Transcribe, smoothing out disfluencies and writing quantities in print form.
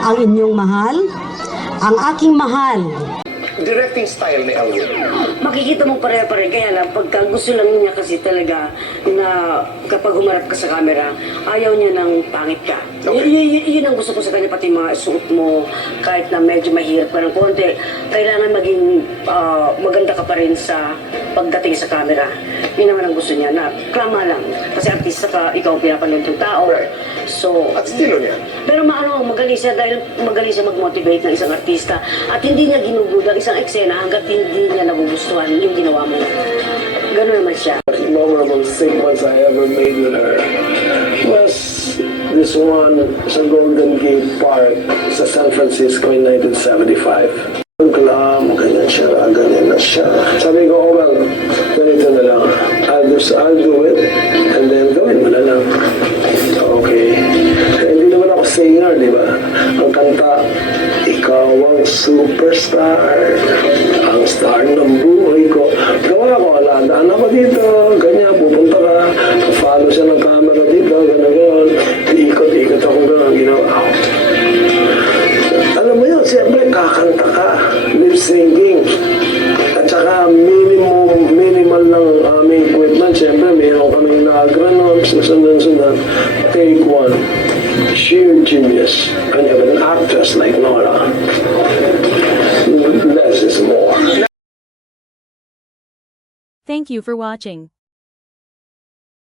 ang inyong mahal, ang aking mahal. Directing style ni Elwood. Makikita mo pare-pare, kaya lang pagka gusto lang niya kasi talaga na kapag humarap ka sa camera, ayaw niya ng pangit ka. Okay. Yun ang gusto ko sa kanya, pati mga suot mo, kahit na medyo mahirap pa ng konti, kailangan maging maganda ka pa rin sa pagdating sa camera. Yun naman ang gusto niya, na klama lang. Kasi artista ka, ikaw ang pinapanood ng tao. Right. So, At estilo niya. pero magaling siya dahil magaling siya mag-motivate ng isang artista at hindi niya ginugulang isang eksena hanggat hindi niya nagugustuhan yung ginawa mo. Gano'n naman siya. Memorable sequence I ever made with her was this one sa Golden Gate Park sa San Francisco in 1975. Ganyan siya, ganyan na siya. Sabi ko, oh well, ganito na lang. I'll do it, and then gawin mo na lang. Okay. Hindi naman ako singer, di ba? Ang kanta, ikaw ang superstar, ang star ng buhay ko. Gawa ko, aladaan ako dito, ganyan, pupunta ka, follow siya ng camera dito, gano'n, iikot-ikot ako gano'n, ginawa ako. Alam mo yun, siyempre kakanta ka, lip-syncing, at saka minimal ng aming equipment. Siyempre, mayroon kaming nag-granon, susundan-sundan. Take one. Sheer genius. And you have an actress like Nora. Less is more. Thank you for watching.